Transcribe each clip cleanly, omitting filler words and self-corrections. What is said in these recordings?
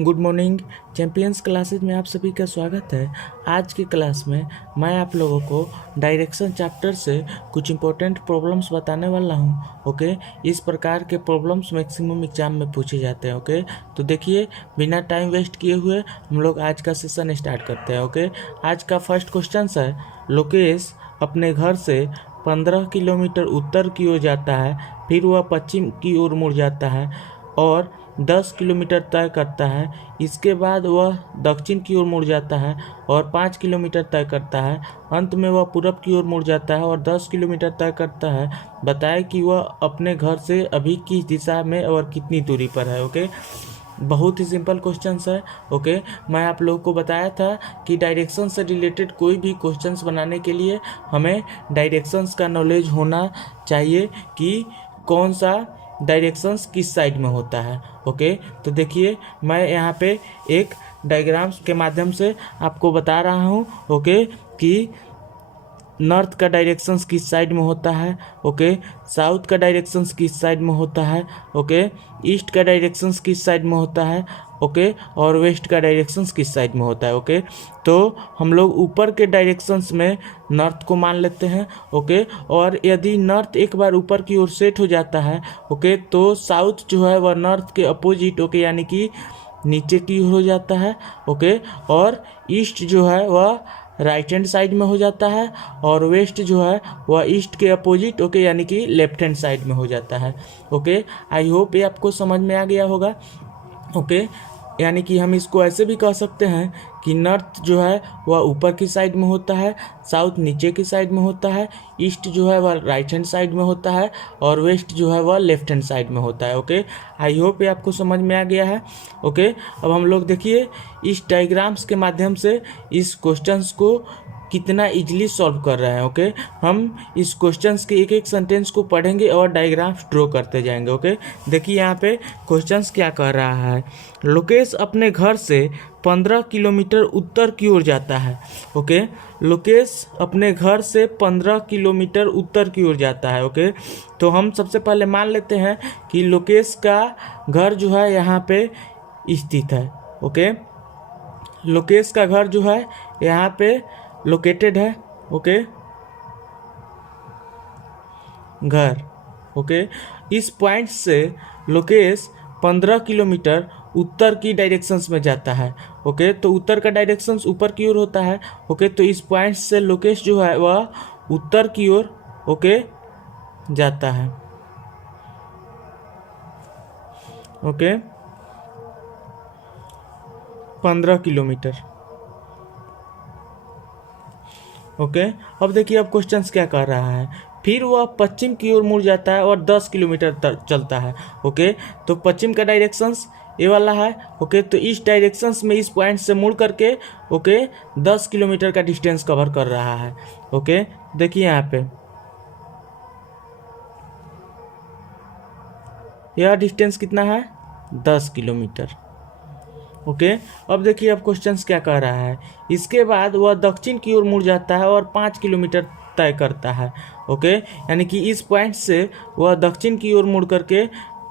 Good morning champions classes में आप सभी का स्वागत है। आज की क्लास में मैं आप लोगों को डायरेक्शन चैप्टर से कुछ इंपॉर्टेंट प्रॉब्लम्स बताने वाला हूं। ओके, इस प्रकार के प्रॉब्लम्स मैक्सिमम एग्जाम में पूछे जाते हैं। ओके, तो देखिए बिना टाइम वेस्ट किए हुए हम लोग आज का सेशन स्टार्ट करते हैं। ओके, आज का फर्स्ट क्वेश्चन है, लोकेश अपने घर से 15 किलोमीटर उत्तर की ओर जाता है, फिर वह पश्चिम की ओर मुड़ जाता है और 10 किलोमीटर तय करता है। इसके बाद वह दक्षिण की ओर मुड़ जाता है और 5 किलोमीटर तय करता है। अंत में वह पूरब की ओर मुड़ जाता है और 10 किलोमीटर तय करता है। बताए कि वह अपने घर से अभी किस दिशा में और कितनी दूरी पर है। ओके, बहुत ही सिंपल क्वेश्चन है। ओके, मैं आप लोगों को बताया था कि डायरेक्शन से रिलेटेड कोई भी क्वेश्चंस बनाने के लिए हमें डायरेक्शंस का नॉलेज होना चाहिए कि कौन सा डायरेक्शंस किस साइड में होता है। ओके, तो देखिए मैं यहाँ पे एक डायग्राम्स के माध्यम से आपको बता रहा हूँ। ओके, कि नॉर्थ का डायरेक्शंस किस साइड में होता है। ओके, साउथ का डायरेक्शंस किस साइड में होता है। ओके, ईस्ट का डायरेक्शंस किस साइड में होता है। ओके, और वेस्ट का डायरेक्शंस किस साइड में होता है। ओके, तो हम लोग ऊपर के डायरेक्शंस में नॉर्थ को मान लेते हैं। ओके, और यदि नॉर्थ एक बार ऊपर की ओर सेट हो जाता है, ओके, तो साउथ जो है वह नॉर्थ के अपोजिट, ओके, यानी कि नीचे की ओर हो जाता है। ओके, और ईस्ट जो है वह राइट हैंड साइड में हो जाता है और वेस्ट जो है वह ईस्ट के अपोजिट, ओके, यानी कि लेफ्ट हैंड साइड में हो जाता है। ओके, आई होप ये आपको समझ में आ गया होगा। ओके, यानी कि हम इसको ऐसे भी कह सकते हैं कि नॉर्थ जो है वह ऊपर की साइड में होता है, साउथ नीचे की साइड में होता है, ईस्ट जो है वह राइट हैंड साइड में होता है और वेस्ट जो है वह लेफ्ट हैंड साइड में होता है। ओके, आई होप ये आपको समझ में आ गया है। ओके, अब हम लोग देखिए इस डायग्राम्स के माध्यम से इस क्वेश्चंस को कितना इजीली सॉल्व कर रहे हैं। ओके, हम इस क्वेश्चंस के एक एक सेंटेंस को पढ़ेंगे और डायग्राम्स ड्रॉ करते जाएंगे। ओके, देखिए यहाँ पे क्वेश्चंस क्या कह रहा है। लोकेश अपने घर से 15 किलोमीटर उत्तर की ओर जाता है। ओके, लोकेश अपने घर से 15 किलोमीटर उत्तर की ओर जाता है। ओके, तो हम सबसे पहले मान लेते हैं कि लोकेश का घर जो है यहाँ पे स्थित है। ओके, लोकेश का घर जो है यहाँ पे लोकेटेड है। ओके, घर। ओके, इस पॉइंट से लोकेश 15 किलोमीटर उत्तर की डायरेक्शंस में जाता है। ओके, तो उत्तर का डायरेक्शंस ऊपर की ओर होता है। ओके, तो इस पॉइंट से लोकेश जो है वह उत्तर की ओर, ओके, जाता है। Okay, 15 kilometre. ओके, अब देखिए अब क्वेश्चंस क्या कर रहा है। फिर वह पश्चिम की ओर मुड़ जाता है और 10 किलोमीटर तक चलता है। ओके, तो पश्चिम का डायरेक्शंस ये वाला है। ओके, तो इस डायरेक्शंस में इस पॉइंट से मुड़ करके, ओके, 10 किलोमीटर का डिस्टेंस कवर कर रहा है। ओके, देखिए यहाँ पे यह डिस्टेंस कितना है, 10 किलोमीटर। ओके, अब देखिए अब क्वेश्चंस क्या कह रहा है। इसके बाद वह दक्षिण की ओर मुड़ जाता है और 5 किलोमीटर तय करता है। ओके, यानी कि इस पॉइंट से वह दक्षिण की ओर मुड़ करके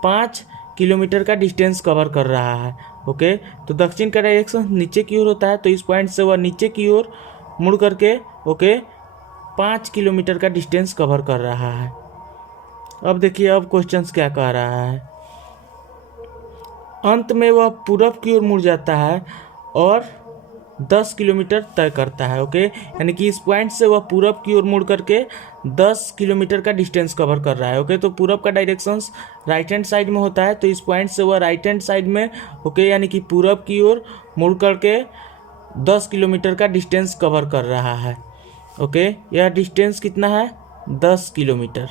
5 किलोमीटर का डिस्टेंस कवर कर रहा है। ओके, तो दक्षिण का डायरेक्शन नीचे की ओर होता है, तो इस पॉइंट से वह नीचे की ओर मुड़ करके, ओके, 5 किलोमीटर का डिस्टेंस कवर कर रहा है। अब देखिए अब क्वेश्चंस क्या कह रहा है। अंत में वह पूरब की ओर मुड़ जाता है और 10 किलोमीटर तय करता है। ओके, यानी कि इस पॉइंट से वह पूरब की ओर मुड़ करके 10 किलोमीटर का डिस्टेंस कवर कर रहा है। ओके, तो पूरब का डायरेक्शंस राइट हैंड साइड में होता है, तो इस पॉइंट से वह राइट हैंड साइड में, ओके, यानी कि पूरब की ओर मुड़ करके 10 किलोमीटर का डिस्टेंस कवर कर रहा है। ओके, यह डिस्टेंस कितना है, 10 किलोमीटर।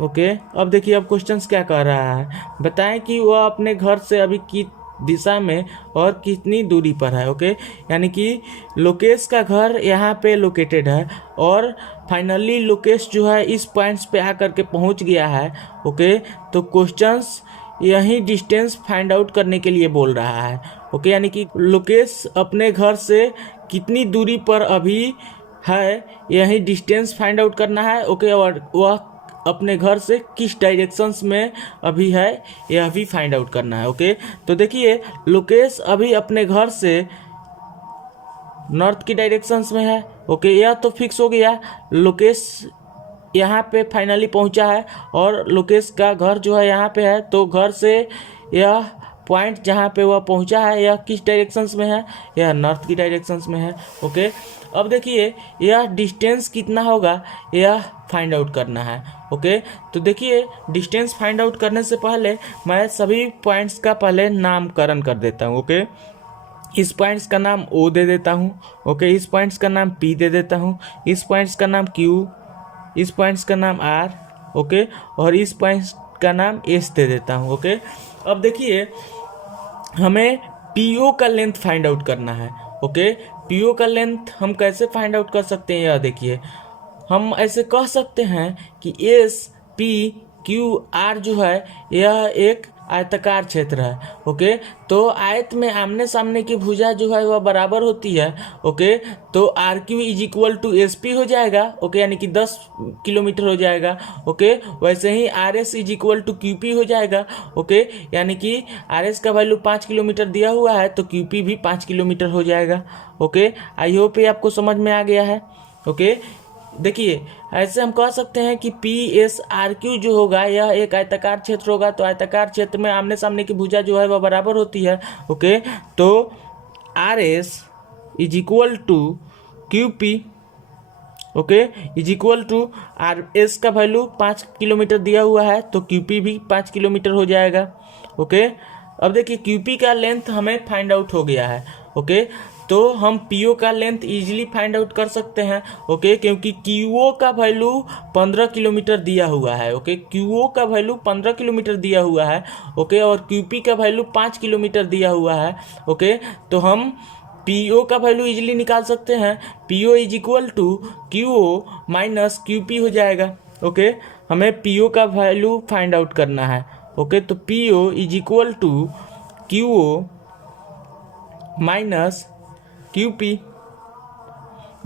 ओके, अब देखिए अब क्वेश्चंस क्या कह रहा है। बताएं कि वह अपने घर से अभी की दिशा में और कितनी दूरी पर है। ओके, यानी कि लोकेश का घर यहाँ पे लोकेटेड है और फाइनली लोकेश जो है इस पॉइंट्स पे आकर के पहुँच गया है। ओके, तो क्वेश्चंस यही डिस्टेंस फाइंड आउट करने के लिए बोल रहा है। ओके, यानी कि लोकेश अपने घर से कितनी दूरी पर अभी है, यही डिस्टेंस फाइंड आउट करना है। ओके, और वह अपने घर से किस डायरेक्शंस में अभी है यह भी फाइंड आउट करना है। ओके, तो देखिए लोकेश अभी अपने घर से नॉर्थ की डायरेक्शंस में है। ओके, यह तो फिक्स हो गया। लोकेश यहाँ पे फाइनली पहुँचा है और लोकेश का घर जो है यहाँ पे है, तो घर से यह पॉइंट जहाँ पे वह पहुँचा है यह किस डायरेक्शंस में है, यह नॉर्थ की डायरेक्शंस में है। ओके, अब देखिए यह डिस्टेंस कितना होगा यह फाइंड आउट करना है। ओके, तो देखिए डिस्टेंस फाइंड आउट करने से पहले मैं सभी पॉइंट्स का पहले नामकरण कर देता हूँ। ओके, इस पॉइंट्स का नाम O दे देता हूँ। ओके, इस पॉइंट्स का नाम P दे देता हूँ, इस पॉइंट्स का नाम Q, इस पॉइंट्स का नाम R। ओके, और इस पॉइंट्स का नाम S दे देता हूँ। ओके, अब देखिए हमें PO का लेंथ फाइंड आउट करना है। ओके, PO का लेंथ हम कैसे फाइंड आउट कर सकते हैं, यह देखिए हम ऐसे कह सकते हैं कि SPQR जो है यह एक आयताकार क्षेत्र है। ओके, तो आयत में आमने सामने की भुजा जो है वह बराबर होती है। ओके, तो RQ is equal to SP हो जाएगा। ओके, यानी कि 10 किलोमीटर हो जाएगा। ओके, वैसे ही RS is equal to QP हो जाएगा। ओके, यानी कि RS का वैल्यू 5 किलोमीटर दिया हुआ है तो QP भी 5 किलोमीटर हो जाएगा। ओके, आई होप ये आपको समझ में आ गया है। ओके, देखिए ऐसे हम कह सकते हैं कि PSRQ जो होगा यह एक आयताकार क्षेत्र होगा, तो आयताकार क्षेत्र में आमने सामने की भुजा जो है वह बराबर होती है। ओके, तो RS is equal to QP। Okay, is equal to RS का वैल्यू 5 किलोमीटर दिया हुआ है तो QP भी 5 किलोमीटर हो जाएगा। ओके, अब देखिए QP का लेंथ हमें फाइंड आउट हो गया है। ओके, तो हम PO का लेंथ इजीली फाइंड आउट कर सकते हैं। ओके, क्योंकि QO का वैल्यू 15 किलोमीटर दिया हुआ है। ओके, QO का वैल्यू 15 किलोमीटर दिया हुआ है। ओके, और QP का वैल्यू 5 किलोमीटर दिया हुआ है। ओके, तो हम PO का वैल्यू इजीली निकाल सकते हैं। PO is equal to QO minus QP हो जाएगा। ओके, हमें PO का वैल्यू फाइंड आउट करना है। ओके, तो PO is equal to QO minus QP।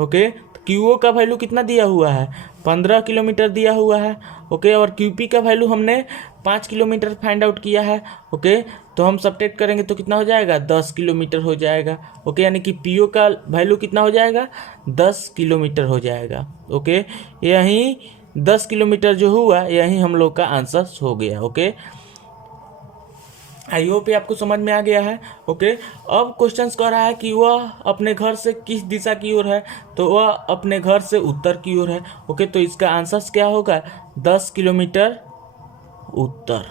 Okay, तो QO का वैल्यू कितना दिया हुआ है, 15 किलोमीटर दिया हुआ है। ओके, और QP का वैल्यू हमने 5 किलोमीटर फाइंड आउट किया है। ओके, तो हम सब्ट्रैक्ट करेंगे तो कितना हो जाएगा, 10 किलोमीटर हो जाएगा। ओके, यानी कि PO का वैल्यू कितना हो जाएगा, 10 किलोमीटर हो जाएगा। ओके, यही 10 किलोमीटर जो हुआ यही हम लोग का आंसर हो गया। ओके, आई होप ये आपको समझ में आ गया है। ओके, अब क्वेश्चन कह रहा है कि वह अपने घर से किस दिशा की ओर है, तो वह अपने घर से उत्तर की ओर है। ओके, तो इसका आंसर क्या होगा, 10 kilometre Uttar.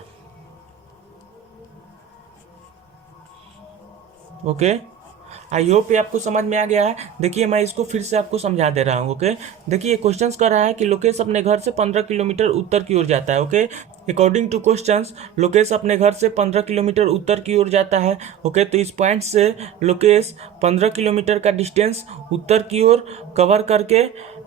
Okay, I hope ये आपको समझ में आ गया है। देखिए मैं इसको फिर से आपको समझा दे रहा हूँ। ओके, देखिए क्वेश्चन कर रहा है कि लोकेश अपने घर से 15 किलोमीटर उत्तर की ओर जाता है। Okay, according two questions Lokesh अपने घर से 15 किलोमीटर उत्तर की ओर जाता है। ओके, तो इस पॉइंट से लोकेश 15 किलोमीटर का डिस्टेंस उत्तर की ओर कवर करके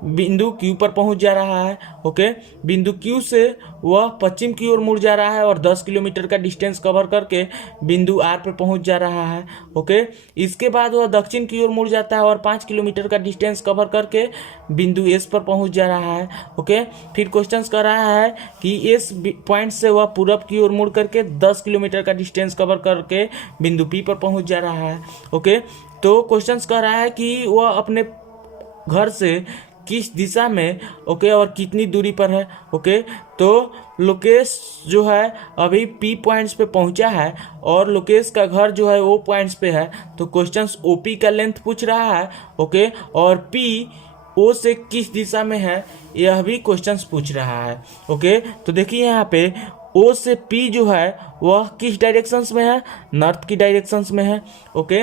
बिंदु Q पर पहुंच जा रहा है। ओके, बिंदु Q से वह पश्चिम की ओर मुड़ जा रहा है और 10 किलोमीटर का डिस्टेंस कवर करके बिंदु R पर पहुंच जा रहा है। ओके, इसके बाद वह दक्षिण की ओर मुड़ जाता है और 5 किलोमीटर का डिस्टेंस कवर करके बिंदु S पर पहुंच जा रहा है। ओके, फिर क्वेश्चन कर रहा है कि इस पॉइंट से वह पूरब की ओर मुड़ करके 10 किलोमीटर का डिस्टेंस कवर करके बिंदु P पर पहुंच जा रहा है। ओके, तो क्वेश्चन कर रहा है कि वह अपने घर से किस दिशा में, ओके, और कितनी दूरी पर है। ओके, तो लोकेश जो है अभी P पॉइंट्स पे पहुंचा है और लोकेश का घर जो है वो पॉइंट्स पे है, तो क्वेश्चंस OP का लेंथ पूछ रहा है। ओके, और P O से किस दिशा में है यह भी क्वेश्चंस पूछ रहा है। ओके, तो देखिए यहाँ पे O से P जो है वह किस डायरेक्शंस में है, नॉर्थ की डायरेक्शंस में है। ओके,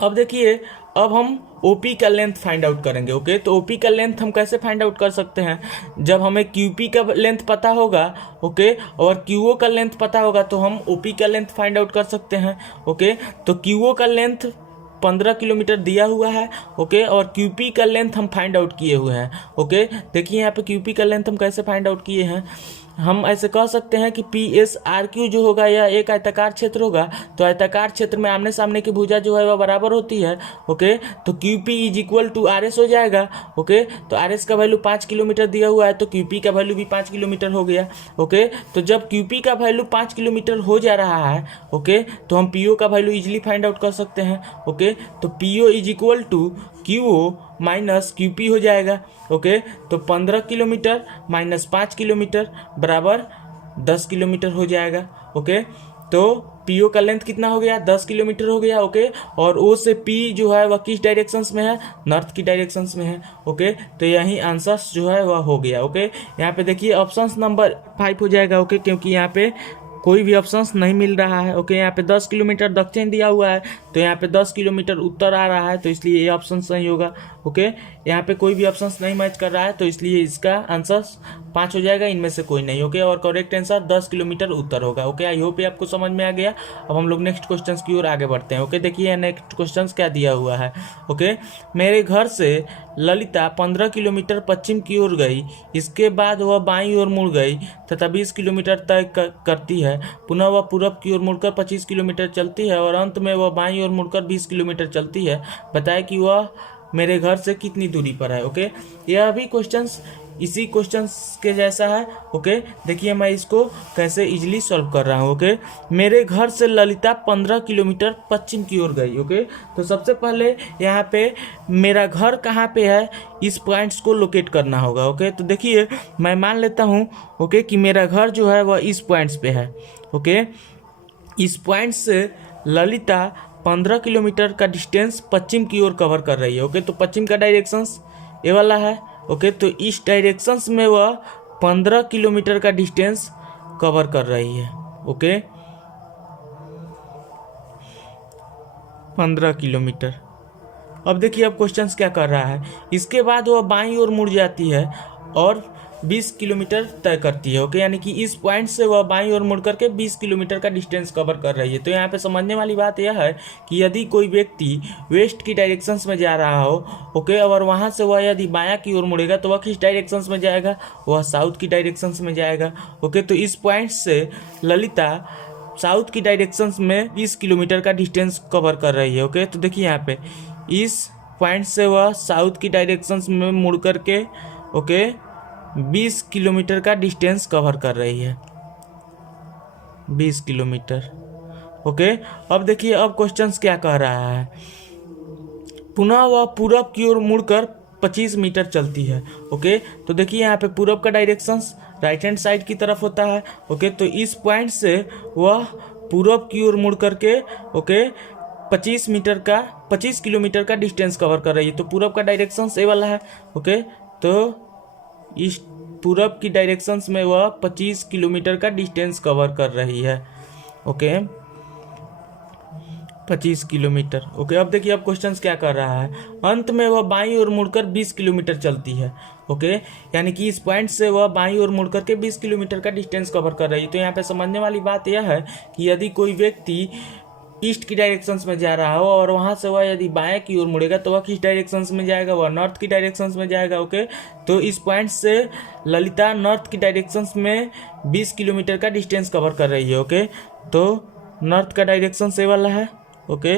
अब देखिए अब हम OP का लेंथ फाइंड आउट करेंगे। ओके, तो OP का लेंथ हम कैसे फाइंड आउट कर सकते हैं, जब हमें QP का लेंथ पता होगा, ओके, और QO का लेंथ पता होगा तो हम OP का लेंथ फाइंड आउट कर सकते हैं। ओके, तो QO का लेंथ 15 किलोमीटर दिया हुआ है। ओके, और QP का लेंथ हम फाइंड आउट किए हुए हैं। ओके, देखिए यहाँ पे QP का लेंथ हम कैसे फाइंड आउट किए हैं। हम ऐसे कह सकते हैं कि पी एस आर क्यू जो होगा यह एक आयताकार क्षेत्र होगा। तो आयताकार क्षेत्र में आमने सामने की भुजा जो है वह बराबर होती है। ओके, तो Q P is equal to R S हो जाएगा। ओके, तो आर एस का वैल्यू 5 किलोमीटर दिया हुआ है, तो क्यू पी का वैल्यू भी 5 किलोमीटर हो गया। ओके, तो जब क्यू पी का वैल्यू 5 किलोमीटर हो जा रहा है, ओके, तो हम पी ओ का वैल्यू इजिली फाइंड आउट कर सकते हैं। ओके, तो P O is equal to Q O minus Q P हो जाएगा। ओके, तो 15 किलोमीटर माइनस 5 किलोमीटर बराबर 10 किलोमीटर हो जाएगा। ओके, तो पी ओ का लेंथ कितना हो गया, 10 किलोमीटर हो गया। ओके, और ओ से पी जो है वह किस डायरेक्शंस में है, नॉर्थ की डायरेक्शंस में है। ओके, तो यही आंसर्स जो है वह हो गया। ओके, यहाँ पे देखिए ऑप्शंस नंबर 5 हो जाएगा। ओके, क्योंकि यहाँ पे कोई भी ऑप्शंस नहीं मिल रहा है। ओके, यहाँ पे 10 किलोमीटर दक्षिण दिया हुआ है, तो यहाँ पे 10 किलोमीटर उत्तर आ रहा है, तो इसलिए ये ऑप्शन सही होगा। ओके, यहाँ पे कोई भी ऑप्शंस नहीं मैच कर रहा है, तो इसलिए इसका आंसर 5 हो जाएगा, इनमें से कोई नहीं। ओके, और करेक्ट आंसर 10 किलोमीटर उत्तर होगा। ओके, आई होप ये आपको समझ में आ गया। अब हम लोग नेक्स्ट क्वेश्चन की ओर आगे बढ़ते हैं। ओके, देखिए नेक्स्ट क्वेश्चन क्या दिया हुआ है। ओके, मेरे घर से ललिता 15 किलोमीटर पश्चिम की ओर गई, इसके बाद वह बाईं ओर मुड़ गई तथा 20 किलोमीटर तय करती है। पुनः वह पूरब की ओर मुड़कर 25 किलोमीटर चलती है और अंत में वह बाईं ओर मुड़कर 20 किलोमीटर चलती है। बताए कि वह मेरे घर से कितनी दूरी पर है। ओके, यह भी क्वेश्चंस इसी क्वेश्चंस के जैसा है। ओके, देखिए मैं इसको कैसे इजीली सॉल्व कर रहा हूँ। ओके, मेरे घर से ललिता 15 किलोमीटर पश्चिम की ओर गई। ओके, तो सबसे पहले यहाँ पे मेरा घर कहाँ पे है, इस पॉइंट्स को लोकेट करना होगा। ओके, तो देखिए मैं मान लेता हूँ ओके कि मेरा घर जो है वह इस पॉइंट्स पे है। ओके, इस पॉइंट से ललिता 15 किलोमीटर का डिस्टेंस पश्चिम की ओर कवर कर रही है। ओके, तो पश्चिम का डायरेक्शंस ये वाला है। ओके, तो इस डायरेक्शंस में वह 15 किलोमीटर का डिस्टेंस कवर कर रही है। Okay, 15 kilometre. अब देखिए अब क्वेश्चंस क्या कर रहा है, इसके बाद वह बाईं ओर मुड़ जाती है और 20 किलोमीटर तय करती है। ओके, यानी कि इस पॉइंट से वह बाईं ओर मुड़ करके 20 किलोमीटर का डिस्टेंस कवर कर रही है। तो यहाँ पे समझने वाली बात यह है कि यदि कोई व्यक्ति वेस्ट की डायरेक्शंस में जा रहा हो, ओके, और वहाँ से वह यदि बायां की ओर मुड़ेगा तो वह किस डायरेक्शंस में जाएगा, वह साउथ की डायरेक्शंस में जाएगा। ओके, तो इस पॉइंट से ललिता साउथ की डायरेक्शंस में 20 किलोमीटर का डिस्टेंस कवर कर रही है। ओके, तो देखिए यहाँ पे इस पॉइंट से वह साउथ की डायरेक्शंस में मुड़ करके ओके 20 किलोमीटर का डिस्टेंस कवर कर रही है, 20 किलोमीटर। ओके, अब देखिए अब क्वेश्चंस क्या कह रहा है, पुनः वह पूरब की ओर मुड़कर 25 मीटर चलती है। ओके, तो देखिए यहाँ पे पूरब का डायरेक्शंस राइट हैंड साइड की तरफ होता है। ओके, तो इस पॉइंट से वह पूरब की ओर मुड़ करके ओके 25 किलोमीटर का डिस्टेंस कवर कर रही है। तो पूरब का डायरेक्शंस ए वाला है। ओके, तो इस पूरब की डायरेक्शंस में वह 25 किलोमीटर का डिस्टेंस कवर कर रही है। Okay, 25 kilometre. ओके, अब देखिए अब क्वेश्चंस क्या कर रहा है, अंत में वह बाईं ओर मुड़कर 20 किलोमीटर चलती है। ओके, यानी कि इस पॉइंट से वह बाईं ओर मुड़ करके 20 किलोमीटर का डिस्टेंस कवर कर रही है। तो यहाँ पे समझने वाली बात यह है कि यदि कोई व्यक्ति ईस्ट की डायरेक्शंस में जा रहा हो और वहाँ से वह यदि बाएं की ओर मुड़ेगा तो वह किस डायरेक्शंस में जाएगा, वह नॉर्थ की डायरेक्शंस में जाएगा। ओके, तो इस पॉइंट से ललिता नॉर्थ की डायरेक्शंस में 20 किलोमीटर का डिस्टेंस कवर कर रही है। ओके, तो नॉर्थ का डायरेक्शन से वाला है। ओके,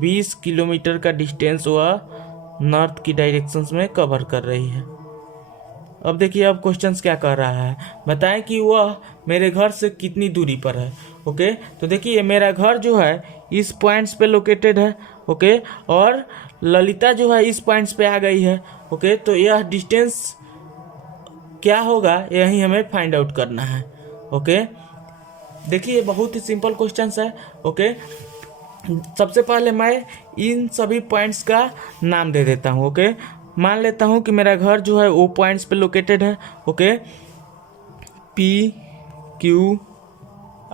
20 किलोमीटर का डिस्टेंस वह नॉर्थ की डायरेक्शंस में कवर कर रही है। अब देखिए अब क्वेश्चंस क्या कर रहा है, बताएं कि वह मेरे घर से कितनी दूरी पर है। ओके, तो देखिए मेरा घर जो है इस पॉइंट्स पे लोकेटेड है। ओके, और ललिता जो है इस पॉइंट्स पे आ गई है। ओके, तो यह डिस्टेंस क्या होगा यही हमें फाइंड आउट करना है। ओके, देखिए बहुत ही सिंपल क्वेश्चंस है। ओके, सबसे पहले मैं इन सभी पॉइंट्स का नाम दे देता हूँ। ओके, मान लेता हूँ कि मेरा घर जो है वो पॉइंट्स पे लोकेटेड है। ओके, पी क्यू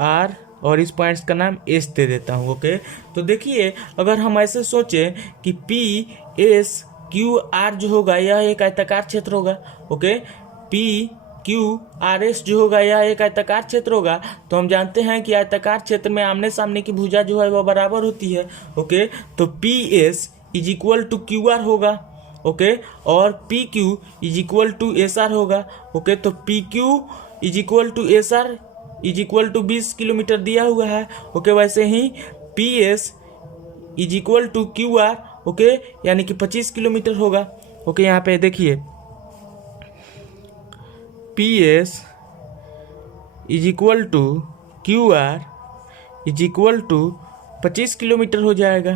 आर और इस पॉइंट्स का नाम एस दे देता हूँ। ओके, तो देखिए अगर हम ऐसे सोचें कि पी एस क्यू आर जो होगा यह एक आयताकार क्षेत्र होगा। Okay, P Q R S जो होगा यह एक आयताकार क्षेत्र होगा, तो हम जानते हैं कि आयताकार क्षेत्र में आमने सामने की भुजा जो है वह बराबर होती है। ओके, तो P S is equal to Q R होगा। ओके, और P Q is equal to S R होगा। ओके, तो P Q is equal to S R is equal to 20 kilometre दिया हुआ है। ओके, वैसे ही P S is equal to Q R, okay, यानी कि 25 किलोमीटर होगा। ओके, यहाँ पे देखिए P S is equal to Q R is equal to 25 kilometre हो जाएगा।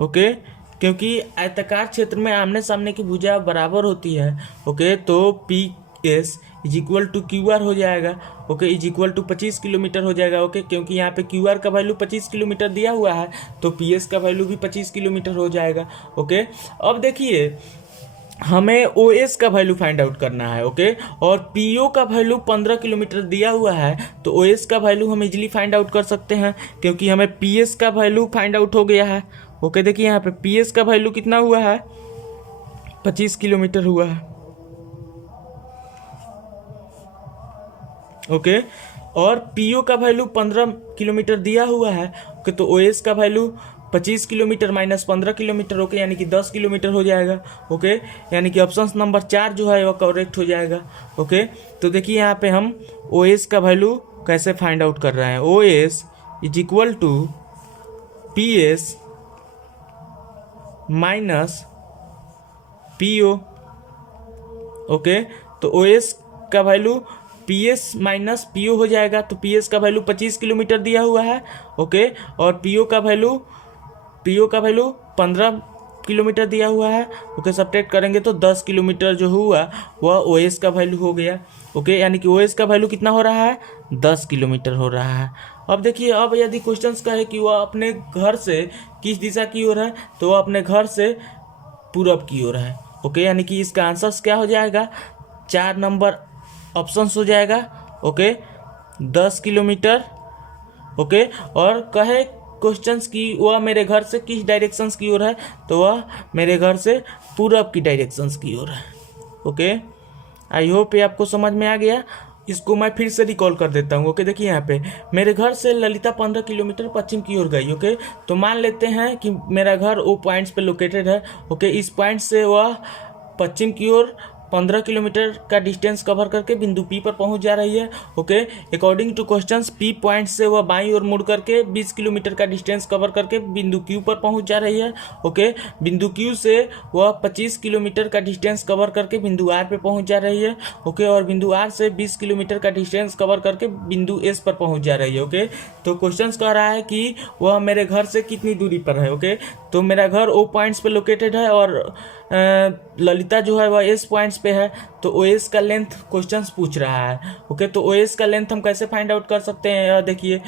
ओके, क्योंकि आयताकार क्षेत्र में आमने सामने की भुजा बराबर होती है। ओके, तो P S is equal to Q R हो जाएगा। Okay, is equal to 25 kilometre हो जाएगा। ओके, क्योंकि यहाँ पे क्यू आर का वैल्यू 25 किलोमीटर दिया हुआ है, तो पी एस का वैल्यू भी 25 किलोमीटर हो जाएगा। ओके, अब देखिए हमें ओ एस का वैल्यू फाइंड आउट करना है। ओके, और पी ओ का वैल्यू 15 किलोमीटर दिया हुआ है, तो ओ एस का वैल्यू हम इजीली फाइंड आउट कर सकते हैं, क्योंकि हमें पी एस का वैल्यू फाइंड आउट हो गया है। ओके, देखिए यहाँ पे पी एस का वैल्यू कितना हुआ है, 25 किलोमीटर हुआ है। ओके, और पी ओ का वैल्यू 15 किलोमीटर दिया हुआ है। ओके, तो ओ एस का value 25 kilometre minus 15 kilometre, okay, यानी कि 10 किलोमीटर हो जाएगा। ओके, यानी कि ऑप्शन नंबर 4 जो है वो करेक्ट हो जाएगा। ओके, तो देखिए यहाँ पे हम ओ एस का वैल्यू कैसे फाइंड आउट कर रहे हैं। O S is equal to P S minus P O. Okay, तो ओ एस का value P S minus P O हो जाएगा। तो पी एस का वैल्यू 25 किलोमीटर दिया हुआ है। ओके, और पी ओ का वैल्यू 15 किलोमीटर दिया हुआ है। ओके, सब्ट्रैक्ट करेंगे तो 10 किलोमीटर जो हुआ वह ओ एस का वैल्यू हो गया। ओके, यानी कि ओ एस का वैल्यू कितना हो रहा है, 10 किलोमीटर हो रहा है। अब देखिए, अब यदि क्वेश्चन का है कि वह अपने घर से किस दिशा की ओर है, तो वह अपने घर से पूरब की ओर है। ओके, यानी कि इसका आंसर क्या हो जाएगा, 4 नंबर ऑप्शन हो जाएगा। Okay, 10 kilometre. ओके, और कहे क्वेश्चंस की वह मेरे घर से किस डायरेक्शंस की ओर है, तो वह मेरे घर से पूरब की डायरेक्शंस की ओर है। ओके, आई होप ये आपको समझ में आ गया। इसको मैं फिर से रिकॉल कर देता हूँ। ओके, देखिए यहाँ पे मेरे घर से ललिता 15 किलोमीटर पश्चिम की ओर गई। ओके, तो मान लेते हैं कि मेरा घर वो पॉइंट्स पे लोकेटेड है। ओके, इस पॉइंट से वह पश्चिम की ओर 15 किलोमीटर का डिस्टेंस कवर करके बिंदु पी पर पहुंच जा रही है। Okay, according two questions P point से वह बाईं ओर मुड़ करके 20 किलोमीटर का डिस्टेंस कवर करके बिंदु क्यू पर पहुंच जा रही है। ओके, बिंदु क्यू से वह 25 किलोमीटर का डिस्टेंस कवर करके बिंदु आर पे पहुंच जा रही है। ओके, और बिंदु आर से 20 किलोमीटर का डिस्टेंस कवर करके बिंदु एस पर पहुंच जा रही है। ओके, तो क्वेश्चंस कह रहा है कि वह मेरे घर से कितनी दूरी पर है। ओके, तो मेरा घर ओ पॉइंट्स पे लोकेटेड है और ललिता जो है वह एस पॉइंट्स पे है, तो ओ एस का लेंथ क्वेश्चंस पूछ रहा है। ओके, तो ओ एस का लेंथ हम कैसे फाइंड आउट कर सकते हैं, देखिए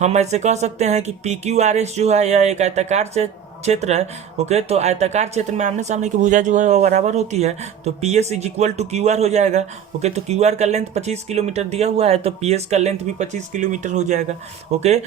हम ऐसे कह सकते हैं कि पी क्यू आर एस जो है यह एक आयताकार से क्षेत्र है। ओके, तो आयताकार क्षेत्र में आमने सामने की भुजा जो है वो बराबर होती है, तो P S is equal to Q R हो जाएगा। ओके, तो क्यू आर का लेंथ 25 किलोमीटर दिया हुआ है, तो पी एस का लेंथ भी 25 किलोमीटर हो जाएगा। ओके,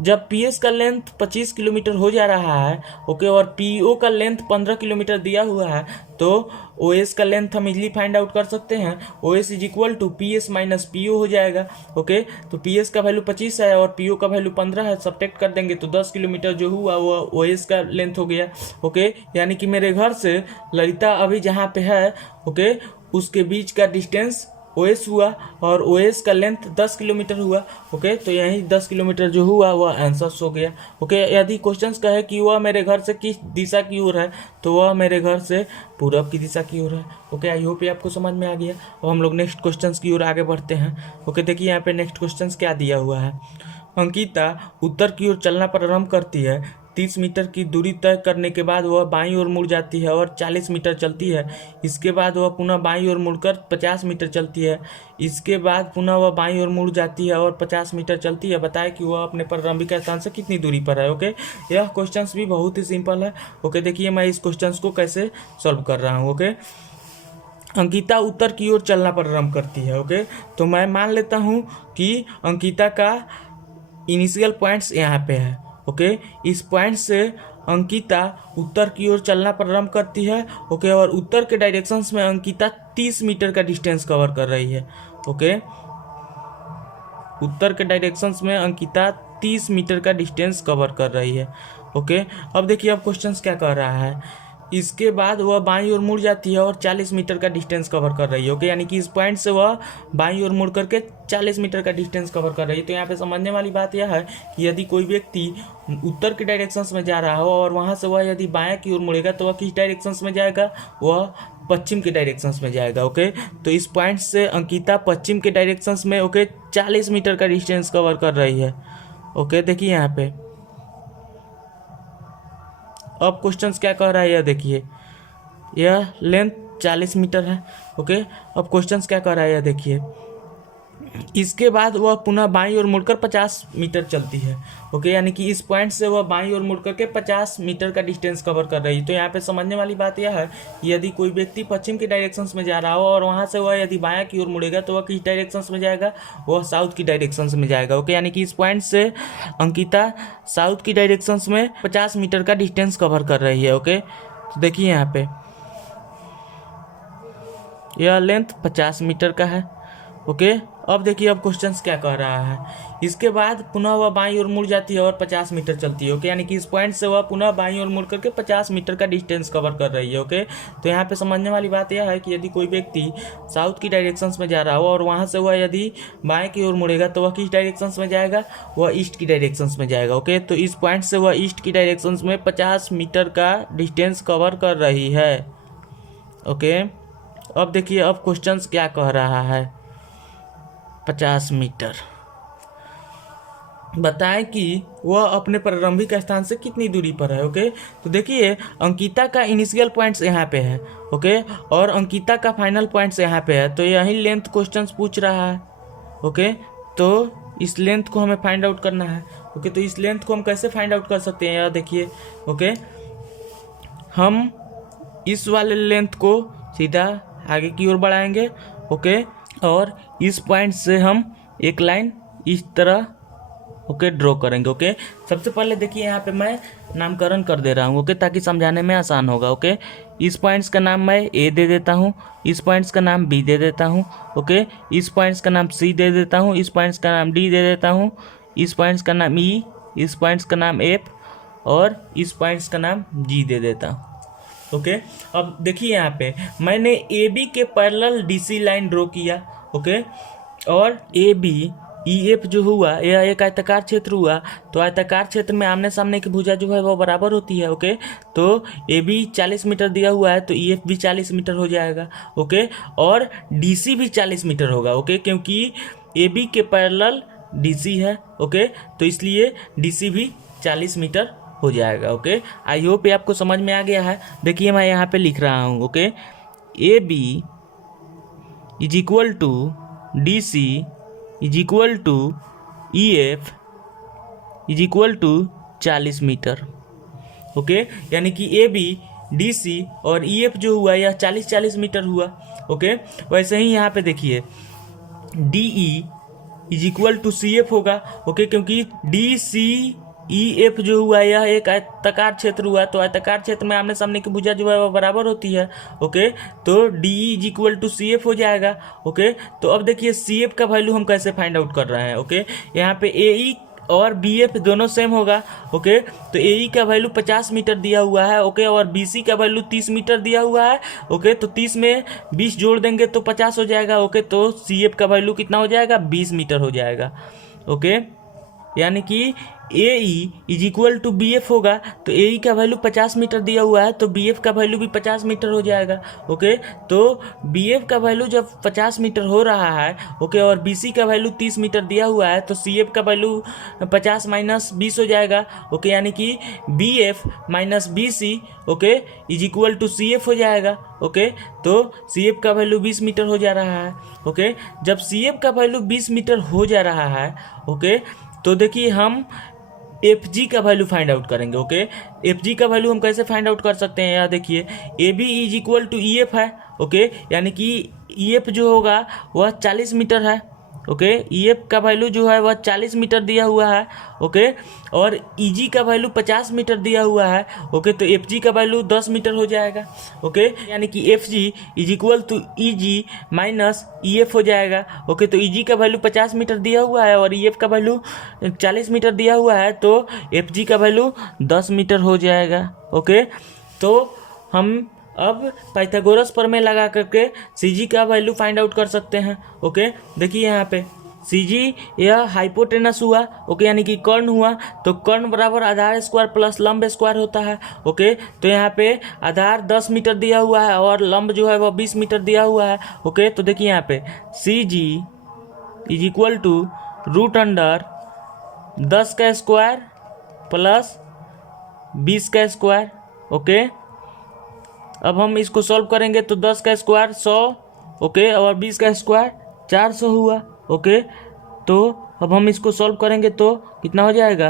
जब पी एस का लेंथ 25 किलोमीटर हो जा रहा है, ओके, और पी ओ का लेंथ 15 किलोमीटर दिया हुआ है, तो ओ एस का लेंथ हम इजीली फाइंड आउट कर सकते हैं। O S is equal to P S minus P O हो जाएगा। ओके, तो पी एस का वैल्यू 25 है और पी ओ का वैल्यू 15 है, सब्ट्रैक्ट कर देंगे तो 10 किलोमीटर जो हुआ वो ओ एस का लेंथ हो गया। ओके, यानी कि मेरे घर से ललिता अभी जहाँ पे है, ओके, उसके बीच का डिस्टेंस ओ एस हुआ और ओ एस का लेंथ 10 किलोमीटर हुआ। ओके, तो यही 10 किलोमीटर जो हुआ वह आंसर हो गया। ओके, यदि क्वेश्चंस का है कि वह मेरे घर से किस दिशा की ओर है, तो वह मेरे घर से पूरब की दिशा की ओर है। ओके, आई होप ये आपको समझ में आ गया। अब हम लोग नेक्स्ट क्वेश्चंस की ओर आगे बढ़ते हैं। ओके, देखिए यहाँ पे नेक्स्ट क्वेश्चंस क्या दिया हुआ है। अंकिता उत्तर की ओर चलना प्रारंभ करती है। 30 मीटर की दूरी तय करने के बाद वह बाईं ओर मुड़ जाती है और 40 मीटर चलती है। इसके बाद वह पुनः बाईं ओर मुड़कर 50 मीटर चलती है। इसके बाद पुनः वह बाईं ओर मुड़ जाती है और 50 मीटर चलती है। बताए कि वह अपने प्रारंभिक स्थान से कितनी दूरी पर है। ओके, यह क्वेश्चन भी बहुत ही सिंपल है। ओके, देखिए मैं इस क्वेश्चन को कैसे सॉल्व कर रहा हूँ। ओके, अंकिता उत्तर की ओर चलना प्रारंभ करती है। ओके, तो मैं मान लेता हूँ कि अंकिता का इनिशियल पॉइंट्स यहाँ पे है। ओके, इस पॉइंट से अंकिता उत्तर की ओर चलना प्रारंभ करती है। ओके, और उत्तर के डायरेक्शंस में अंकिता 30 मीटर का डिस्टेंस कवर कर रही है। ओके, उत्तर के डायरेक्शंस में अंकिता 30 मीटर का डिस्टेंस कवर कर रही है। ओके, अब देखिए अब क्वेश्चंस क्या कह रहा है। इसके बाद वह बाईं ओर मुड़ जाती है और 40 मीटर का डिस्टेंस कवर कर रही है। ओके, यानी कि इस पॉइंट से वह बाईं ओर मुड़ करके 40 मीटर का डिस्टेंस कवर कर रही है। तो यहाँ पे समझने वाली बात यह है कि यदि कोई व्यक्ति उत्तर के डायरेक्शंस में जा रहा हो और वहाँ से वह यदि बाएं की ओर मुड़ेगा तो वह किस डायरेक्शंस में जाएगा, वह पश्चिम के डायरेक्शंस में जाएगा। ओके, तो इस पॉइंट से अंकिता पश्चिम के डायरेक्शंस में 40 मीटर का डिस्टेंस कवर कर रही है। ओके, देखिए यहाँ पे अब क्वेश्चंस क्या कह रहा है, यह देखिए, यह लेंथ 40 मीटर है। ओके, अब क्वेश्चंस क्या कह रहा है, यह देखिए, इसके बाद वह पुनः बाईं ओर मुड़कर 50 मीटर चलती है। ओके, यानी कि इस पॉइंट से वह बाईं ओर मुड़कर के 50 मीटर का डिस्टेंस कवर कर रही है। तो यहाँ पे समझने वाली बात यह है कि यदि कोई व्यक्ति पश्चिम के डायरेक्शंस में जा रहा हो और वहाँ से वह यदि बायां की ओर मुड़ेगा तो वह किस डायरेक्शंस में जाएगा, वह साउथ की डायरेक्शंस में जाएगा। ओके, यानी कि इस पॉइंट से अंकिता साउथ की डायरेक्शंस में 50 मीटर का डिस्टेंस कवर कर रही है। ओके, तो देखिए यहाँ पे यह लेंथ 50 मीटर का है। ओके, अब देखिए अब क्वेश्चंस क्या कह रहा है, इसके बाद पुनः वह बाईं ओर मुड़ जाती है और 50 मीटर चलती है। ओके, यानी कि इस पॉइंट से वह पुनः बाईं ओर मुड़ करके 50 मीटर का डिस्टेंस कवर कर रही है। ओके, तो यहाँ पे समझने वाली बात यह है कि यदि कोई व्यक्ति साउथ की डायरेक्शंस में जा रहा हो और वहाँ से वह यदि बाएं की ओर मुड़ेगा तो वह किस डायरेक्शंस में जाएगा, वह ईस्ट की डायरेक्शंस में जाएगा। ओके, तो इस पॉइंट से वह ईस्ट की डायरेक्शंस में 50 मीटर का डिस्टेंस कवर कर रही है। ओके, अब देखिए अब क्वेश्चंस क्या कह रहा है, 50 मीटर बताएं कि वह अपने प्रारंभिक स्थान से कितनी दूरी पर है। ओके, तो देखिए अंकिता का इनिशियल पॉइंट्स यहाँ पे है। ओके, और अंकिता का फाइनल पॉइंट्स यहाँ पे है, तो यही लेंथ क्वेश्चंस पूछ रहा है। ओके, तो इस लेंथ को हमें फाइंड आउट करना है। ओके, तो इस लेंथ को हम कैसे फाइंड आउट कर सकते हैं, यह देखिए। ओके, हम इस वाले लेंथ को सीधा आगे की ओर बढ़ाएंगे। ओके, और इस पॉइंट से हम एक लाइन इस तरह ड्रॉ करेंगे। ओके, सबसे पहले देखिए यहाँ पे मैं नामकरण कर दे रहा हूँ। ओके, ताकि समझाने में आसान होगा। ओके, इस पॉइंट्स का नाम मैं ए दे देता हूँ, इस पॉइंट्स का नाम बी दे देता हूँ। ओके, इस पॉइंट्स का नाम सी दे देता हूँ, इस पॉइंट्स का नाम डी दे देता हूँ, इस पॉइंट्स का नाम ई, इस पॉइंट्स का नाम एफ और इस पॉइंट्स का नाम जी दे देता हूँ। ओके, अब देखिए यहाँ पे मैंने ए बी के पैरेलल डीसी लाइन ड्रॉ किया। ओके, और ए बी ई एफ जो हुआ यह एक आयताकार क्षेत्र हुआ, तो आयताकार क्षेत्र में आमने सामने की भुजा जो है वो बराबर होती है। ओके, तो ए बी 40 मीटर दिया हुआ है तो ई एफ भी 40 मीटर हो जाएगा। ओके, और डी सी भी 40 मीटर होगा। ओके, क्योंकि ए बी के पैरेलल डी सी है। ओके, तो इसलिए डी सी भी 40 मीटर हो जाएगा। ओके, आई होप ये आपको समझ में आ गया है। देखिए मैं यहाँ पे लिख रहा हूँ। Okay, A B is equal to D C is equal to E F is equal to 40 metre. Okay, यानी कि ए बी डी सी और ई एफ जो हुआ यह 40 मीटर हुआ। ओके, वैसे ही यहाँ पे देखिए D E is equal to C F होगा। ओके, क्योंकि डी सी ई एफ जो हुआ यह एक आयताकार क्षेत्र हुआ, तो आयताकार क्षेत्र में आमने सामने की भुजा जो है वह बराबर होती है। ओके, तो D is equal to C F हो जाएगा। ओके, तो अब देखिए सी एफ का वैल्यू हम कैसे फाइंड आउट कर रहे हैं। ओके, यहाँ पे ए ई और बी एफ दोनों सेम होगा। ओके, तो ए ई का वैल्यू 50 मीटर दिया हुआ है। ओके, और बी सी का वैल्यू 30 मीटर दिया हुआ है। ओके, तो 30 में 20 जोड़ देंगे तो 50 हो जाएगा। ओके, तो सी एफ का वैल्यू कितना हो जाएगा, 20 मीटर हो जाएगा। ओके, यानी कि A E is equal to B F होगा, तो ए ई का वैल्यू 50 मीटर दिया हुआ है तो बी एफ का वैल्यू भी 50 मीटर हो जाएगा। ओके, तो बी एफ का वैल्यू जब 50 मीटर हो रहा है, ओके, और बी सी का वैल्यू 30 मीटर दिया हुआ है, तो सी एफ का वैल्यू 50 माइनस 20 हो जाएगा। ओके, यानी कि B F minus B C, okay, is equal to C F हो जाएगा। ओके, तो सी एफ का वैल्यू 20 मीटर हो जा रहा है। ओके, जब सी एफ का वैल्यू 20 मीटर हो जा रहा है, ओके, तो देखिए हम एफ जी का वैल्यू फाइंड आउट करेंगे। ओके, एफ जी का वैल्यू हम कैसे फाइंड आउट कर सकते हैं, यहाँ देखिए A B is equal to E F है। ओके, यानी कि ई एफ जो होगा वह 40 मीटर है। ओके, ई एफ का वैल्यू जो है वह 40 मीटर दिया हुआ है। ओके, और ई जी का वैल्यू 50 मीटर दिया हुआ है। ओके, तो एफ जी का वैल्यू 10 मीटर हो जाएगा। ओके, यानी कि F G is equal to E G minus E F हो जाएगा। ओके, तो ई जी का वैल्यू 50 मीटर दिया हुआ है और ई एफ का वैल्यू 40 मीटर दिया हुआ है, तो एफ जी का वैल्यू 10 मीटर हो जाएगा। ओके, तो हम अब पाइथागोरस प्रमेय लगा करके सी का वैल्यू फाइंड आउट कर सकते हैं। ओके, देखिए यहाँ पे सी यह हाइपोटेनस हुआ। ओके, यानी कि कर्ण हुआ, तो कर्ण बराबर आधार स्क्वायर प्लस लंब स्क्वायर होता है। ओके, तो यहाँ पे आधार 10 मीटर दिया हुआ है और लंब जो है वह 20 मीटर दिया हुआ है। ओके, तो देखिए यहाँ पे C G is equal to root under 10 का स्क्वायर प्लस 20 का स्क्वायर। ओके, अब हम इसको सॉल्व करेंगे तो 10 का स्क्वायर 100, ओके, और 20 का स्क्वायर 400 हुआ। ओके, तो अब हम इसको सॉल्व करेंगे तो कितना हो जाएगा,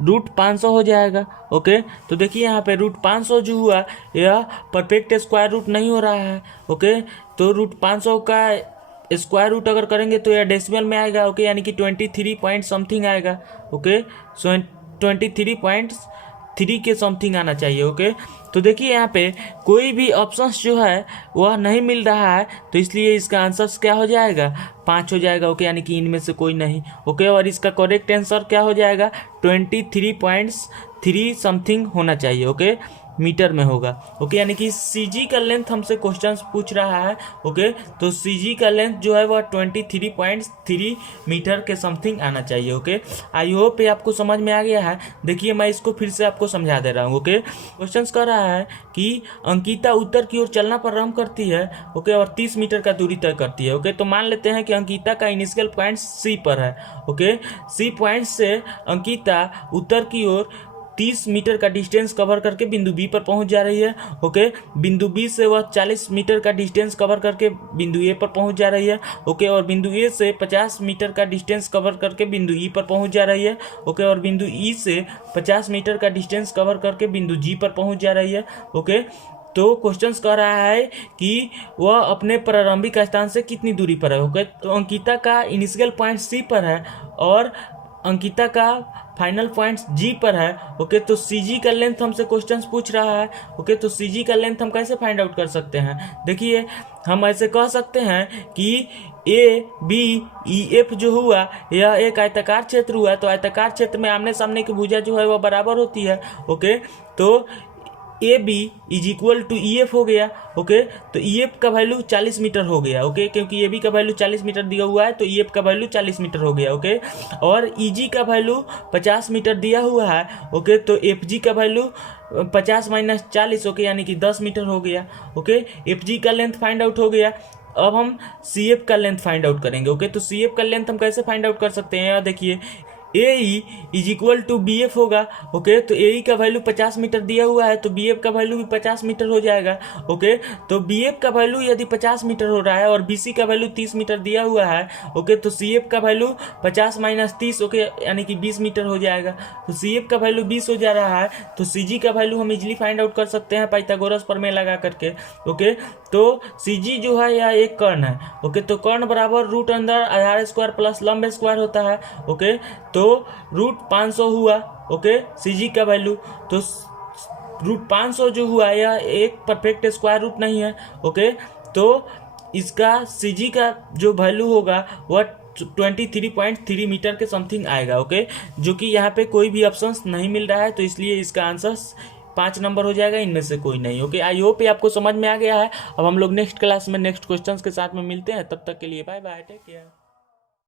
रूट 500 हो जाएगा। ओके, तो देखिए यहाँ पे रूट 500 जो हुआ यह परफेक्ट स्क्वायर रूट नहीं हो रहा है। ओके, तो रूट 500 का स्क्वायर रूट अगर करेंगे तो यह डेसिमल में आएगा। ओके, यानी कि 23 पॉइंट समथिंग आएगा। ओके, सो 23.3 के समथिंग आना चाहिए। ओके, तो देखिए यहाँ पे कोई भी ऑप्शंस जो है वह नहीं मिल रहा है, तो इसलिए इसका आंसर क्या हो जाएगा, 5 हो जाएगा। ओके, यानी कि इनमें से कोई नहीं। ओके, और इसका करेक्ट आंसर क्या हो जाएगा, 23.3 समथिंग होना चाहिए। ओके, मीटर में होगा। ओके, यानी कि सी का लेंथ हमसे क्वेश्चन पूछ रहा है। ओके, तो सी का लेंथ जो है वह 23.3 मीटर के समथिंग आना चाहिए। ओके, आई होप ये आपको समझ में आ गया है। देखिए मैं इसको फिर से आपको समझा दे रहा हूँ। ओके, क्वेश्चन कह रहा है कि अंकिता उत्तर की ओर चलना प्रारंभ करती है। ओके, और 30 मीटर का दूरी तय करती है। ओके, तो मान लेते हैं कि अंकिता का इनिशियल पॉइंट सी पर है। ओके, सी पॉइंट से अंकिता उत्तर की ओर 30 मीटर का डिस्टेंस कवर करके बिंदु बी पर पहुंच जा रही है। ओके, बिंदु बी से वह 40 मीटर का डिस्टेंस कवर करके बिंदु ए पर पहुंच जा रही है। ओके, और बिंदु ए से 50 मीटर का डिस्टेंस कवर करके बिंदु ई पर पहुंच जा रही है। ओके, और बिंदु ई से 50 मीटर का डिस्टेंस कवर करके बिंदु जी पर पहुंच जा रही है। ओके, तो क्वेश्चन कह रहा है कि वह अपने प्रारंभिक स्थान से कितनी दूरी पर है। ओके, तो अंकिता का इनिशियल पॉइंट सी पर है और अंकिता का फाइनल पॉइंट जी पर है। ओके, तो सी का लेंथ हमसे क्वेश्चन पूछ रहा है। ओके, तो सी का लेंथ हम कैसे फाइंड आउट कर सकते हैं, देखिए हम ऐसे कह सकते हैं कि ए बी ई एफ जो हुआ यह एक आयताकार क्षेत्र हुआ, तो आयताकार क्षेत्र में आमने सामने की भुजा जो है वह बराबर होती है। ओके, तो A B is equal to E F हो गया। ओके, तो ई एफ का वैल्यू 40 मीटर हो गया। ओके, क्योंकि ए बी का वैल्यू 40 मीटर दिया हुआ है तो ई एफ का वैल्यू 40 मीटर हो गया। ओके, और ई जी का वैल्यू 50 मीटर दिया हुआ है। ओके, तो एफ जी का वैल्यू 50 माइनस 40, ओके, यानी कि 10 मीटर हो गया। ओके, एफ जी का लेंथ फाइंड आउट हो गया। अब हम सी एफ का लेंथ फाइंड आउट करेंगे। ओके, तो सी एफ का लेंथ हम कैसे फाइंड आउट कर सकते हैं, देखिए A E is equal to B F होगा। ओके, तो ए ई का वैल्यू 50 मीटर दिया हुआ है तो बी एफ का वैल्यू भी 50 मीटर हो जाएगा। ओके, तो बी एफ का वैल्यू यदि 50 मीटर हो रहा है और बी सी का वैल्यू 30 मीटर दिया हुआ है। ओके, तो सी एफ का वैल्यू 50 माइनस 30, ओके, यानी कि 20 मीटर हो जाएगा। तो सी एफ का वैल्यू 20 हो जा रहा है, तो सी जी का वैल्यू हम इजिली फाइंड आउट कर सकते हैं पाइथागोरस प्रमेय लगा करके। ओके, तो सी जी जो है यह एक कर्ण है। ओके, तो कर्ण बराबर रूट अंदर आधार स्क्वायर प्लस लंब स्क्वायर होता है। ओके, तो रूट 500 हुआ। ओके, सी जी का वैल्यू, तो रूट 500 जो हुआ यह एक परफेक्ट स्क्वायर रूट नहीं है। ओके, तो इसका सी जी का जो वैल्यू होगा वह 23.3 मीटर के समथिंग आएगा। ओके, जो कि यहाँ पे कोई भी ऑप्शन नहीं मिल रहा है, तो इसलिए इसका आंसर 5 नंबर हो जाएगा, इनमें से कोई नहीं। ओके, आई होप ये आपको समझ में आ गया है। अब हम लोग नेक्स्ट क्लास में नेक्स्ट क्वेश्चंस के साथ में मिलते हैं, तब तक के लिए बाय बाय, टेक केयर।